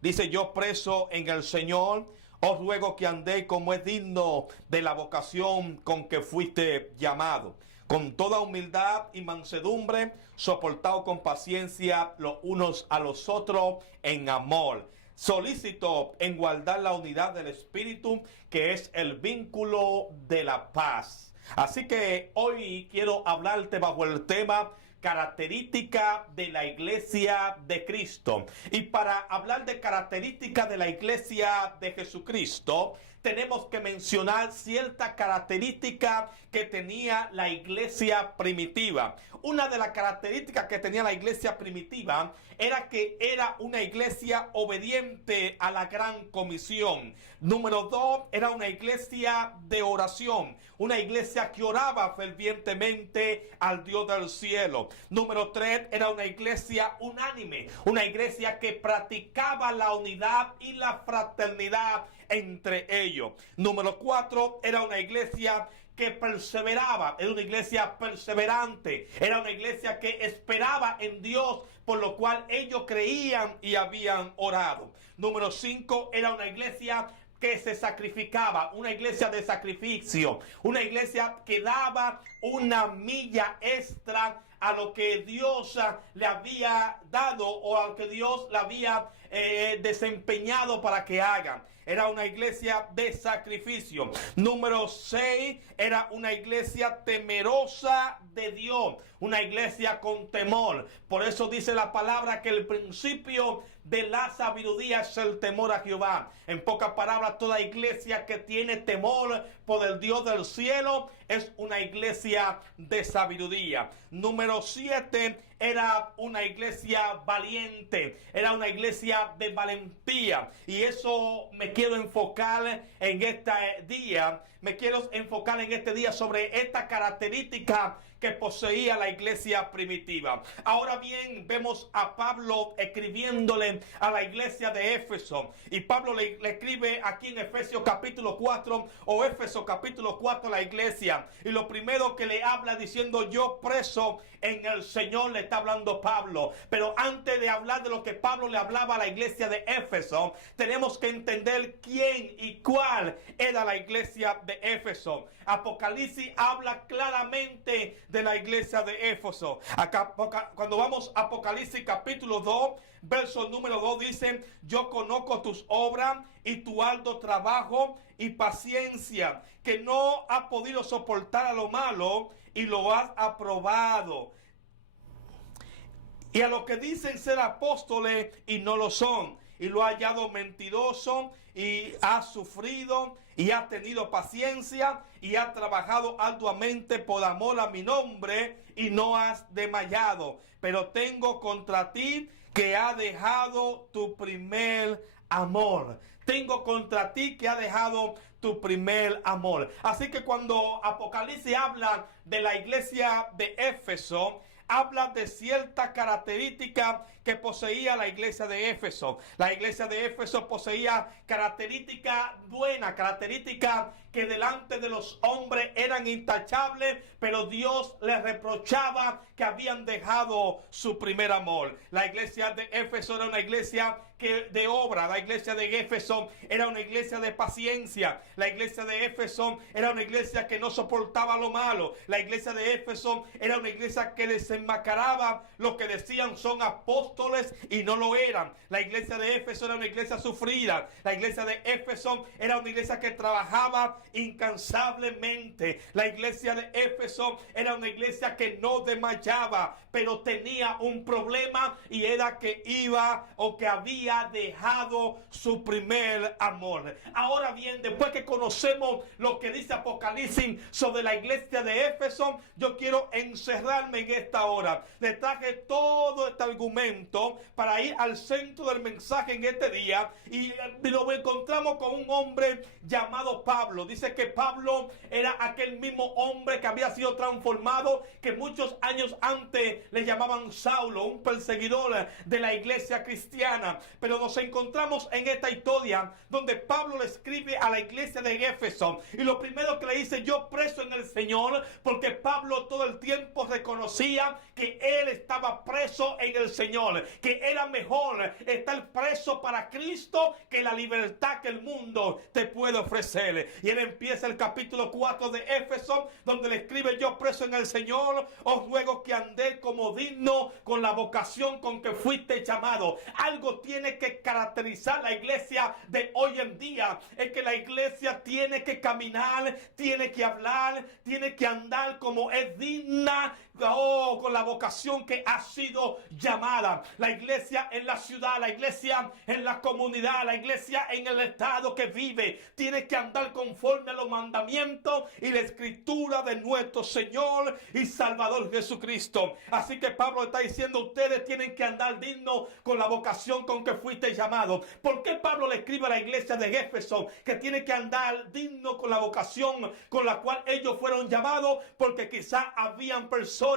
Dice: yo preso en el Señor, os ruego que andéis como es digno de la vocación con que fuiste llamado, con toda humildad y mansedumbre, soportaos con paciencia los unos a los otros en amor, solícito en guardar la unidad del Espíritu, que es el vínculo de la paz. Así que hoy quiero hablarte bajo el tema característica de la iglesia de Cristo. Y para hablar de característica de la iglesia de Jesucristo, tenemos que mencionar cierta característica que tenía la iglesia primitiva. Una de las características que tenía la iglesia primitiva era que era una iglesia obediente a la gran comisión. Número 2, era una iglesia de oración, una iglesia que oraba fervientemente al Dios del cielo. Número 3, era una iglesia unánime, una iglesia que practicaba la unidad y la fraternidad entre ellos. Número 4, era una iglesia que perseveraba, era una iglesia perseverante, era una iglesia que esperaba en Dios, por lo cual ellos creían y habían orado. Número 5, era una iglesia que se sacrificaba, una iglesia de sacrificio, una iglesia que daba una milla extra a lo que Dios le había dado o a lo que Dios le había desempeñado para que hagan. Era una iglesia de sacrificio. Número 6, era una iglesia temerosa de Dios, una iglesia con temor. Por eso dice la palabra que el principio de la sabiduría es el temor a Jehová. En pocas palabras, toda iglesia que tiene temor por el Dios del cielo es una iglesia de sabiduría. Número 7, era una iglesia valiente, era una iglesia de valentía. Y eso me quiero enfocar en este día. Me quiero enfocar en este día sobre esta característica que poseía la iglesia primitiva. Ahora bien, vemos a Pablo escribiéndole a la iglesia de Éfeso. Y Pablo le escribe aquí en Efesios capítulo 4 o Éfeso capítulo 4 a la iglesia. Y lo primero que le habla diciendo: yo preso en el Señor, le está hablando Pablo. Pero antes de hablar de lo que Pablo le hablaba a la iglesia de Éfeso, tenemos que entender quién y cuál era la iglesia de Éfeso. Apocalipsis habla claramente de la iglesia de Éfeso. Acá, cuando vamos a Apocalipsis capítulo 2, verso número 2, dice: yo conozco tus obras y tu arduo trabajo y paciencia, que no has podido soportar a lo malo y lo has aprobado. Y a los que dicen ser apóstoles y no lo son, y lo ha hallado mentiroso, y ha sufrido y ha tenido paciencia y ha trabajado arduamente por amor a mi nombre y no has desmayado. Pero tengo contra ti que ha dejado tu primer amor. Tengo contra ti que ha dejado tu primer amor. Así que cuando Apocalipsis habla de la iglesia de Éfeso, habla de cierta característica que poseía la iglesia de Éfeso. La iglesia de Éfeso poseía características buenas, características que delante de los hombres eran intachables, pero Dios les reprochaba que habían dejado su primer amor. La iglesia de Éfeso era una iglesia de obra. La iglesia de Éfeso era una iglesia de paciencia. La iglesia de Éfeso era una iglesia que no soportaba lo malo. La iglesia de Éfeso era una iglesia que desenmascaraba lo que decían son apóstoles y no lo eran. La iglesia de Éfeso era una iglesia sufrida. La iglesia de Éfeso era una iglesia que trabajaba incansablemente. La iglesia de Éfeso era una iglesia que no desmayaba, pero tenía un problema, y era que iba o que había dejado su primer amor. Ahora bien, después que conocemos lo que dice Apocalipsis sobre la iglesia de Éfeso, yo quiero encerrarme en esta hora. Le traje todo este argumento para ir al centro del mensaje en este día, y lo encontramos con un hombre llamado Pablo. Dice que Pablo era aquel mismo hombre que había sido transformado, que muchos años antes le llamaban Saulo, un perseguidor de la iglesia cristiana. Pero nos encontramos en esta historia donde Pablo le escribe a la iglesia de Éfeso. Y lo primero que le dice: yo preso en el Señor, porque Pablo todo el tiempo reconocía que él estaba preso en el Señor, que era mejor estar preso para Cristo que la libertad que el mundo te puede ofrecer. Y él empieza el capítulo 4 de Éfeso, donde le escribe: yo preso en el Señor, os ruego que andéis como digno con la vocación con que fuiste llamado. Algo tiene que caracterizar la iglesia de hoy en día, es que la iglesia tiene que caminar, tiene que hablar, tiene que andar como es digna, con la vocación que ha sido llamada. La iglesia en la ciudad, la iglesia en la comunidad, la iglesia en el estado que vive, tiene que andar conforme a los mandamientos y la escritura de nuestro Señor y Salvador Jesucristo. Así que Pablo está diciendo: ustedes tienen que andar dignos con la vocación con que fuiste llamado. ¿Por qué Pablo le escribe a la iglesia de Éfeso que tiene que andar digno con la vocación con la cual ellos fueron llamados? Porque quizás habían personas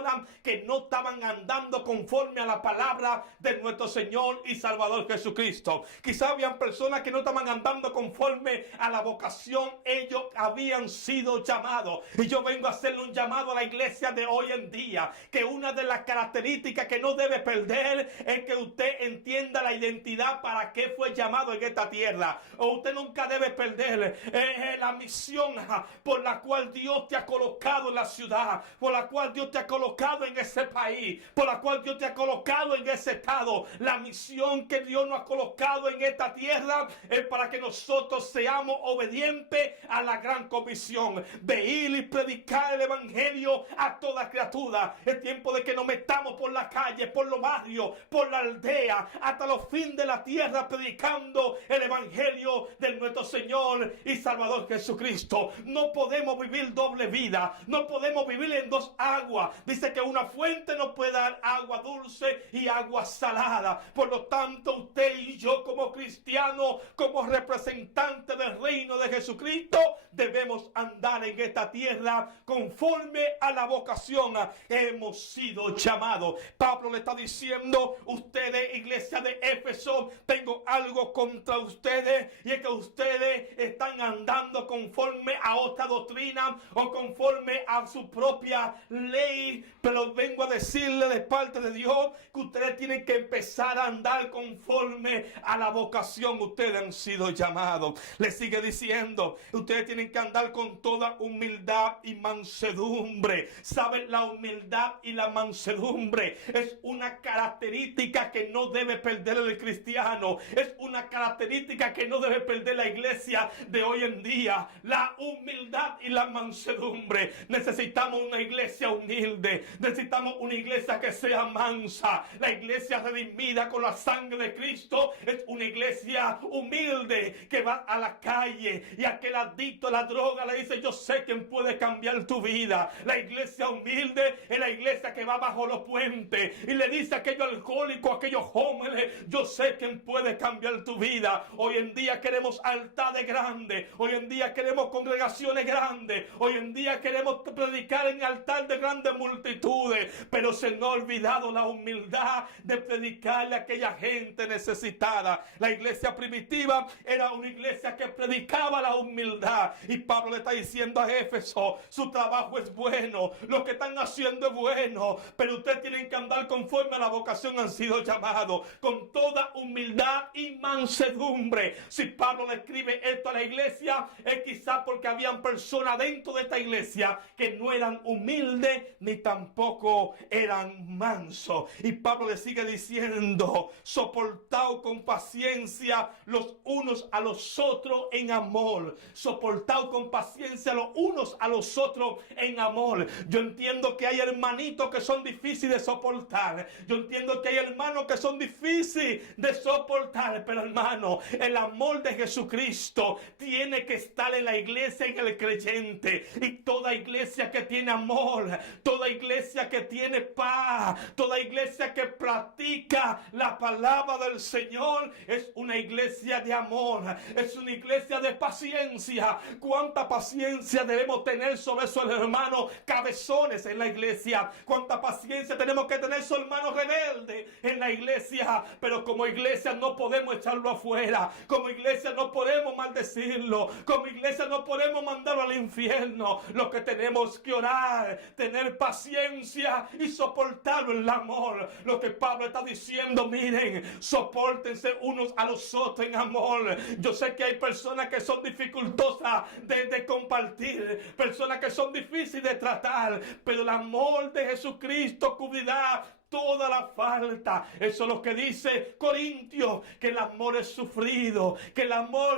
que no estaban andando conforme a la palabra de nuestro Señor y Salvador Jesucristo. Quizás habían personas que no estaban andando conforme a la vocación ellos habían sido llamados. Y yo vengo a hacerle un llamado a la iglesia de hoy en día, que una de las características que no debe perder es que usted entienda la identidad para qué fue llamado en esta tierra. O usted nunca debe perder la misión por la cual Dios te ha colocado en la ciudad, por la cual Dios te ha colocado en ese país, por la cual Dios te ha colocado en ese estado. La misión que Dios nos ha colocado en esta tierra es para que nosotros seamos obedientes a la gran comisión de ir y predicar el evangelio a toda criatura. Es tiempo de que nos metamos por la calle, por los barrios, por la aldea, hasta los fines de la tierra, predicando el evangelio de nuestro Señor y Salvador Jesucristo. No podemos vivir doble vida, no podemos vivir en dos aguas. Dice que una fuente nos puede dar agua dulce y agua salada. Por lo tanto, usted y yo como cristianos, como representantes del reino de Jesucristo, debemos andar en esta tierra conforme a la vocación que hemos sido llamados. Pablo le está diciendo: ustedes, iglesia de Éfeso, tengo algo contra ustedes, y es que ustedes están andando conforme a otra doctrina o conforme a su propia ley. Pero vengo a decirle de parte de Dios que ustedes tienen que empezar a andar conforme a la vocación. Ustedes han sido llamados. Le sigue diciendo: ustedes tienen que andar con toda humildad y mansedumbre. ¿Saben? La humildad y la mansedumbre es una característica que no debe perder el cristiano. Es una característica que no debe perder la iglesia de hoy en día. La humildad y la mansedumbre. Necesitamos una iglesia humilde. Necesitamos una iglesia que sea mansa. La iglesia redimida con la sangre de Cristo es una iglesia humilde que va a la calle y aquel adicto a la droga le dice: yo sé quién puede cambiar tu vida. La iglesia humilde es la iglesia que va bajo los puentes y le dice a aquellos alcohólicos, a aquellos jóvenes: yo sé quién puede cambiar tu vida. Hoy en día queremos altares grandes, hoy en día queremos congregaciones grandes, hoy en día queremos predicar en altar de grandes multitudes, pero se nos ha olvidado la humildad de predicarle a aquella gente necesitada. La iglesia primitiva era una iglesia que predicaba la humildad, y Pablo le está diciendo a Éfeso: su trabajo es bueno, lo que están haciendo es bueno, pero ustedes tienen que andar conforme a la vocación han sido llamados, con toda humildad y mansedumbre. Si Pablo le escribe esto a la iglesia, es quizás porque habían personas dentro de esta iglesia que no eran humildes ni tampoco eran mansos. Y Pablo le sigue diciendo: soportaos con paciencia los unos a los otros en amor. Soportaos con paciencia los unos a los otros en amor. Yo entiendo que hay hermanitos que son difíciles de soportar. Yo entiendo que hay hermanos que son difíciles de soportar. Pero hermano, el amor de Jesucristo tiene que estar en la iglesia, en el creyente. Y toda iglesia que tiene amor, toda iglesia que tiene paz, toda iglesia que practica la palabra del Señor, es una iglesia de amor, es una iglesia de paciencia. ¿Cuánta paciencia debemos tener sobre esos hermanos cabezones en la iglesia? ¿Cuánta paciencia tenemos que tener esos hermanos rebeldes en la iglesia? Pero como iglesia no podemos echarlo afuera, como iglesia no podemos maldecirlo, como iglesia no podemos mandarlo al infierno. Lo que tenemos que orar, tener paciencia y soportarlo en el amor. Lo que Pablo está diciendo, miren, sopórtense unos a los otros en amor. Yo sé que hay personas que son dificultosas de compartir, personas que son difíciles de tratar, pero el amor de Jesucristo cubrirá toda la falta. Eso es lo que dice Corintios, que el amor es sufrido, que el amor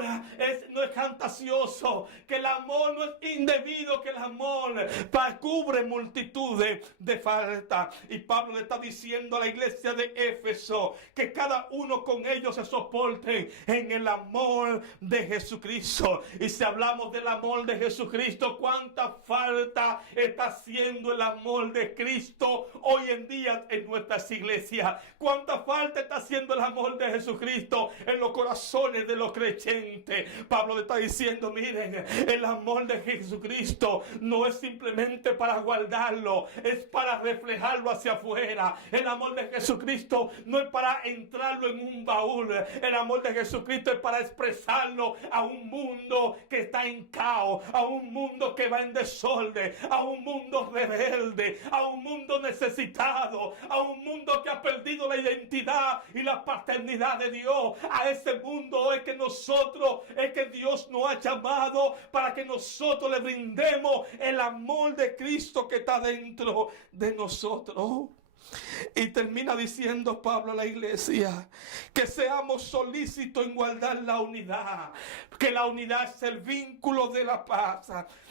no es fantasioso, que el amor no es indebido, que el amor cubre multitudes de faltas. Y Pablo le está diciendo a la iglesia de Éfeso que cada uno con ellos se soporten en el amor de Jesucristo. Y si hablamos del amor de Jesucristo, ¿cuánta falta está haciendo el amor de Cristo hoy en día en nuestras iglesias? ¿Cuánta falta está haciendo el amor de Jesucristo en los corazones de los creyentes? Pablo le está diciendo, miren, el amor de Jesucristo no es simplemente para guardarlo, es para reflejarlo hacia afuera. El amor de Jesucristo no es para entrarlo en un baúl. El amor de Jesucristo es para expresarlo a un mundo que está en caos, a un mundo que va en desorden, a un mundo rebelde, a un mundo necesitado, a un mundo que ha perdido la identidad y la paternidad de Dios. A ese mundo es que Dios nos ha llamado para que nosotros le brindemos el amor de Cristo que está dentro de nosotros. Y termina diciendo Pablo a la iglesia que seamos solícitos en guardar la unidad, que la unidad es el vínculo de la paz.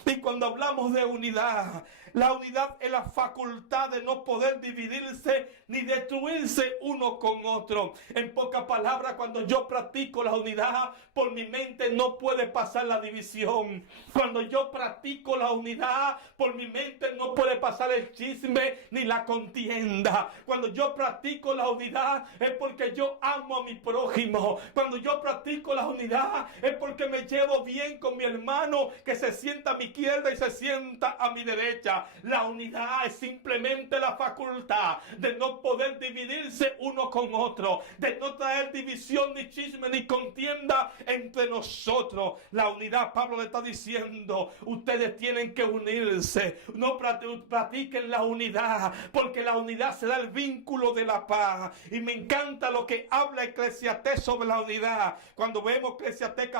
Y cuando hablamos de unidad, la unidad es la facultad de no poder dividirse ni destruirse uno con otro. En pocas palabras, cuando yo practico la unidad, por mi mente no puede pasar la división. Cuando yo practico la unidad, por mi mente no puede pasar el chisme ni la contienda. Cuando yo practico la unidad es porque yo amo a mi prójimo. Cuando yo practico la unidad es porque me llevo bien con mi hermano que se sienta a mi izquierda y se sienta a mi derecha. La unidad es simplemente la facultad de no poder dividirse uno con otro, de no traer división, ni chisme, ni contienda entre nosotros. La unidad, Pablo le está diciendo, ustedes tienen que unirse. No practiquen la unidad, porque la unidad será el vínculo de la paz. Y me encanta lo que habla Eclesiastés sobre la unidad. Cuando vemos Eclesiastés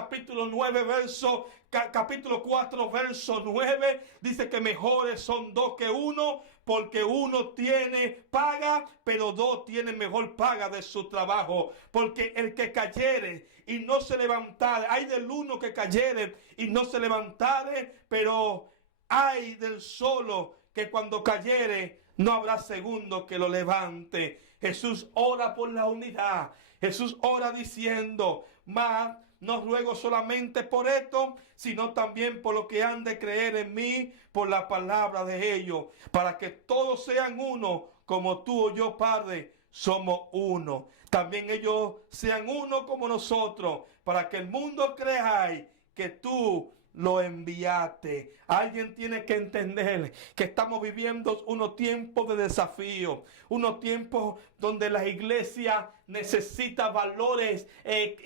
capítulo 4 verso 9, dice que mejores son dos que uno, porque uno tiene paga, pero dos tienen mejor paga de su trabajo. Porque el que cayere y no se levantare, hay del uno que cayere y no se levantare, pero hay del solo que cuando cayere no habrá segundo que lo levante. Jesús ora por la unidad. Jesús ora diciendo, mas no ruego solamente por esto, sino también por lo que han de creer en mí, por la palabra de ellos, para que todos sean uno, como tú o yo, Padre, somos uno. También ellos sean uno como nosotros, para que el mundo crea que tú lo enviaste. Alguien tiene que entender que estamos viviendo unos tiempos de desafío, unos tiempos donde la iglesia necesita valores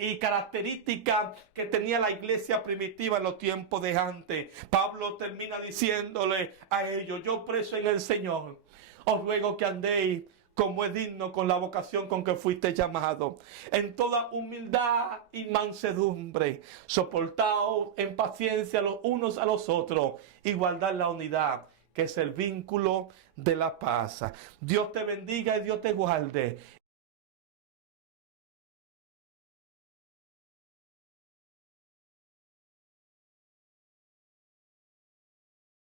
y características que tenía la iglesia primitiva en los tiempos de antes. Pablo termina diciéndole a ellos, yo preso en el Señor, os ruego que andéis como es digno con la vocación con que fuiste llamado, en toda humildad y mansedumbre, soportaos en paciencia los unos a los otros y guardar la unidad, que es el vínculo de la paz. Dios te bendiga y Dios te guarde.